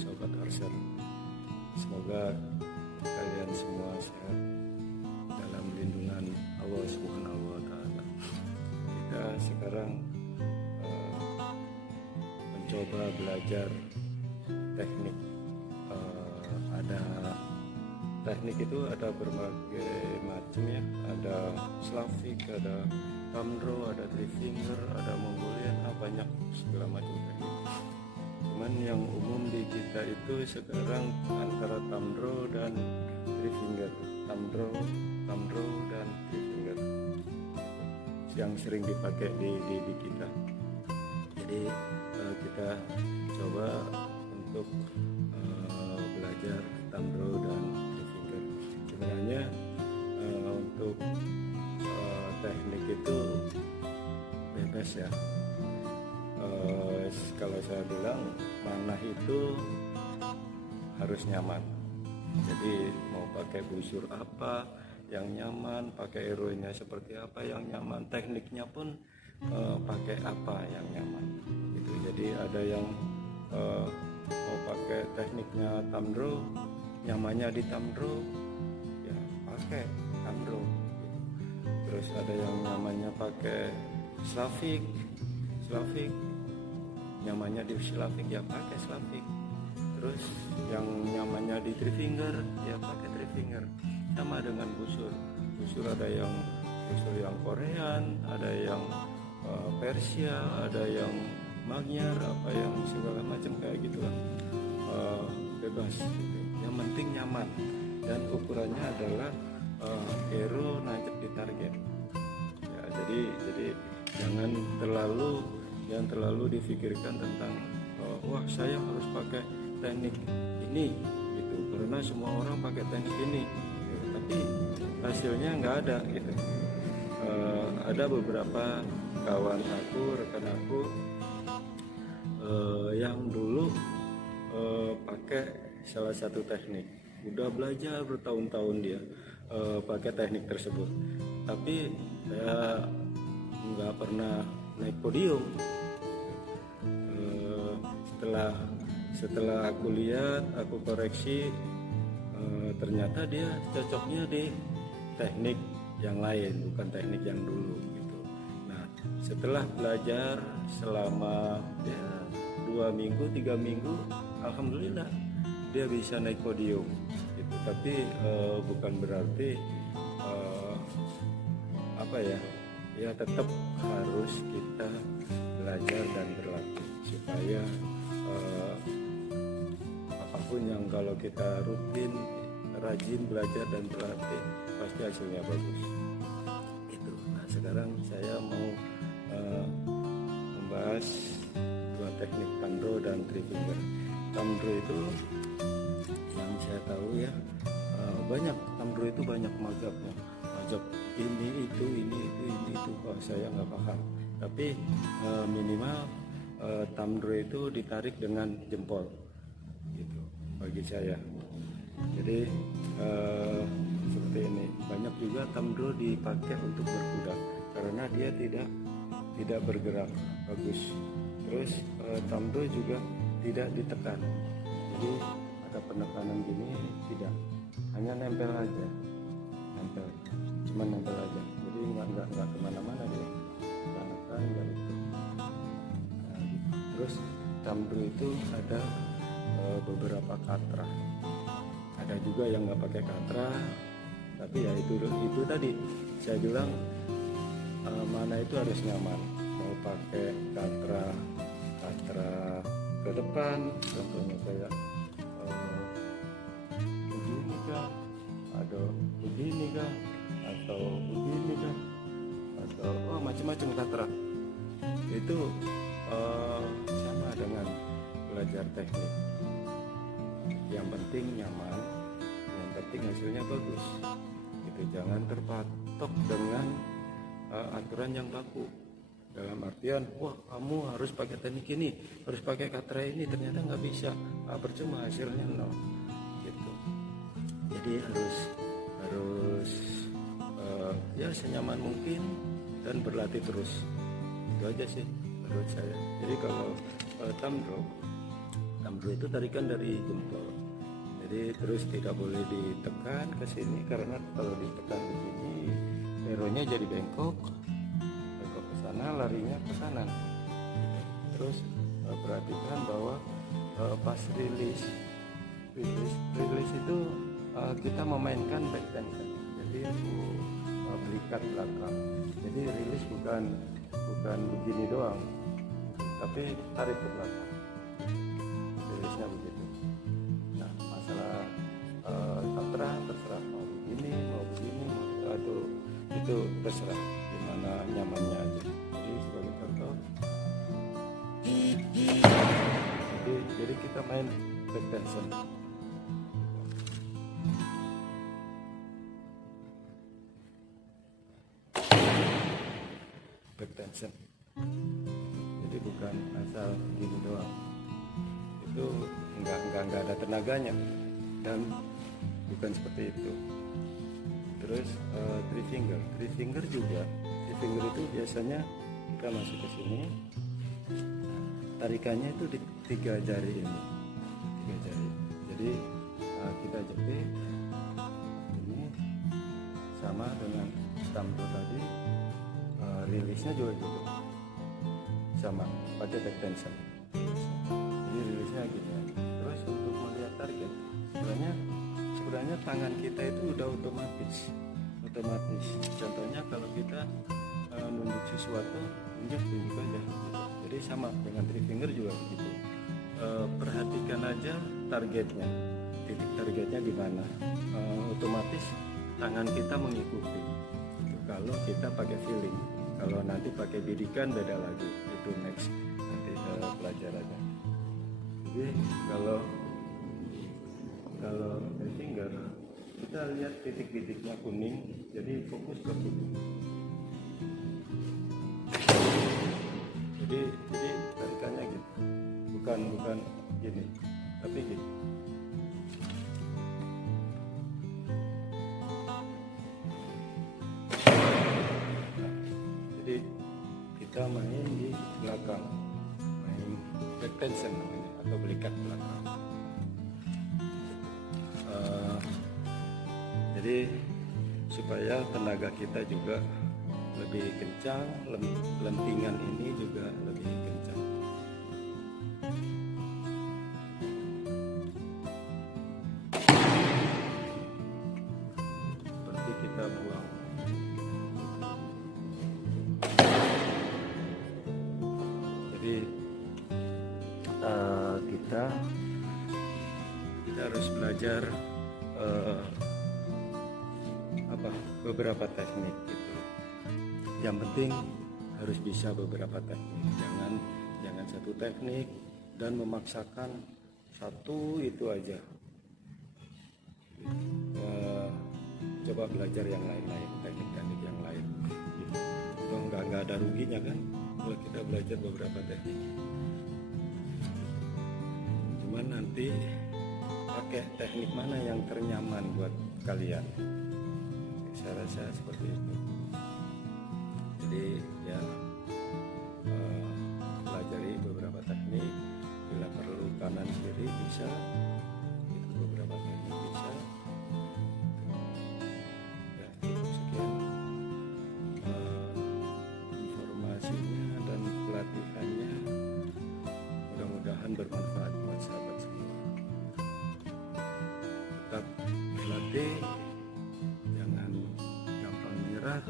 Sobat Archer. Semoga kalian semua sehat dalam lindungan Allah Subhanahu wa Ta'ala. Kita sekarang mencoba belajar teknik. Ada teknik itu ada berbagai macam ya. Ada Slavic, ada Tamdro, ada Three Finger, ada Mongolian, banyak segala macam teknik. Cuman yang umum di kita itu sekarang antara Tamdro dan Three Finger. Tamdro dan Three Finger yang sering dipakai di kita. Jadi kita coba untuk belajar Tamdro dan Three Finger. Sebenarnya untuk teknik itu bebas ya. Kalau saya bilang manah itu harus nyaman. Jadi mau pakai busur apa yang nyaman, pakai eroinnya seperti apa yang nyaman, tekniknya pun pakai apa yang nyaman gitu. Jadi ada yang mau pakai tekniknya Tamdro, nyamannya di Tamdro ya pakai Tamdro. Terus ada yang namanya pakai Slavic, nyamannya di Slavic ya pakai Slavic. Terus yang nyamannya di Three Finger ya pakai Three Finger. Sama dengan busur ada yang busur yang Korean, ada yang Persia, ada yang Magyar, apa yang segala macam kayak gitu lah. Bebas gitu. Yang penting nyaman dan ukurannya adalah hero nancep di target ya. Jadi jangan terlalu difikirkan tentang wah saya harus pakai teknik ini gitu karena semua orang pakai teknik ini gitu. Tapi hasilnya nggak ada gitu. Ada beberapa kawan aku, rekan aku yang dulu pakai salah satu teknik, udah belajar bertahun-tahun dia pakai teknik tersebut, tapi saya nggak pernah naik podium. Setelah aku lihat, aku koreksi, ternyata dia cocoknya di teknik yang lain, bukan teknik yang dulu gitu. Nah, setelah belajar selama 2 minggu, 3 minggu, alhamdulillah dia bisa naik podium gitu. Tapi bukan berarti ya tetap harus kita belajar dan berlatih supaya apapun yang kalau kita rutin rajin belajar dan berlatih pasti hasilnya bagus itu. Nah, sekarang saya mau membahas dua teknik Tamdro dan Three Finger. Tamdro itu yang saya tahu ya, banyak Tamdro itu banyak mazhabnya, mazhab ini itu. Saya nggak paham, tapi minimal Tamdro itu ditarik dengan jempol gitu bagi saya. Jadi seperti ini. Banyak juga Tamdro dipakai untuk berkuda karena dia tidak bergerak, bagus. Terus Tamdro juga tidak ditekan, jadi ada penekanan gini tidak, hanya nempel aja, cuma nempel aja. Jadi nggak kemana-mana dia, nggak nekan, nggak itu. Nah, gitu. Terus Tamdro itu ada beberapa katra, ada juga yang nggak pakai katra, tapi ya itu tadi saya bilang mana itu harus nyaman. Mau pakai katra ke depan, contohnya kayak begini kah, ada begini kah, atau begini kah, atau macam-macam katra. Itu sama dengan belajar teknik. Yang penting nyaman, yang penting hasilnya bagus gitu. Jangan terpatok dengan aturan yang baku, dalam artian wah kamu harus pakai teknik ini, harus pakai katra ini, ternyata nggak bisa, percuma, hasilnya nol gitu. Jadi harus ya senyaman mungkin dan berlatih terus. Itu aja sih menurut saya. Jadi kalau Tamdro Thumb draw itu tarikan dari jempol. Jadi terus tidak boleh ditekan ke sini, karena kalau ditekan di sini arrow-nya jadi bengkok ke sana, larinya ke kanan. Terus perhatikan bahwa pas rilis itu kita memainkan back tension, jadi berikat belakang. Jadi rilis bukan begini doang, tapi tarik ke belakang, rilisnya begitu. Nah, masalah terserah mau begini itu terserah gimana nyamannya aja. Jadi sebagai contoh, jadi kita main back tension. Back tension. Jadi bukan asal gini doang. Itu enggak ada tenaganya dan bukan seperti itu. Terus three finger juga. Three finger itu biasanya kita masuk ke sini. Tarikannya itu di 3 jari ini. 3 jari. Jadi kita jepit ini sama dengan thumb draw tadi. Rilisnya juga gitu, sama pakai back tension. Jadi rilisnya gitu. Terus untuk melihat target, sebenarnya tangan kita itu udah otomatis. Contohnya kalau kita nunjuk sesuatu, tunjuk aja. Jadi sama dengan three finger juga begitu. Perhatikan aja targetnya, titik targetnya di mana. Otomatis tangan kita mengikuti. Kalau kita pakai feeling. Kalau nanti pakai bidikan beda lagi, itu next nanti pelajarannya. Jadi kalau three finger kita lihat titik-titiknya kuning, jadi fokus ke kuning. Jadi tarikannya gitu, bukan gini, tapi gini. Kita main di belakang, main back tension namanya, atau belikat belakang. Jadi supaya tenaga kita juga lebih kencang, lentingan ini juga lebih kencang. Seperti kita buang. Jadi kita harus belajar beberapa teknik gitu. Yang penting harus bisa beberapa teknik. Jangan satu teknik dan memaksakan satu itu aja. Coba belajar yang lain-lain, teknik-teknik yang lain. Gitu. Nggak ada ruginya kan kalau kita belajar beberapa teknik. Cuman nanti pakai teknik mana yang ternyaman buat kalian. Saya rasa seperti itu. Jadi ya pelajari beberapa teknik. Bila perlu kanan kiri bisa, itu beberapa teknik bisa. Ya, sekian informasinya dan pelatihannya. Mudah-mudahan bermanfaat buat sahabat semua. Tetap berlatih, jangan gampang menyerah.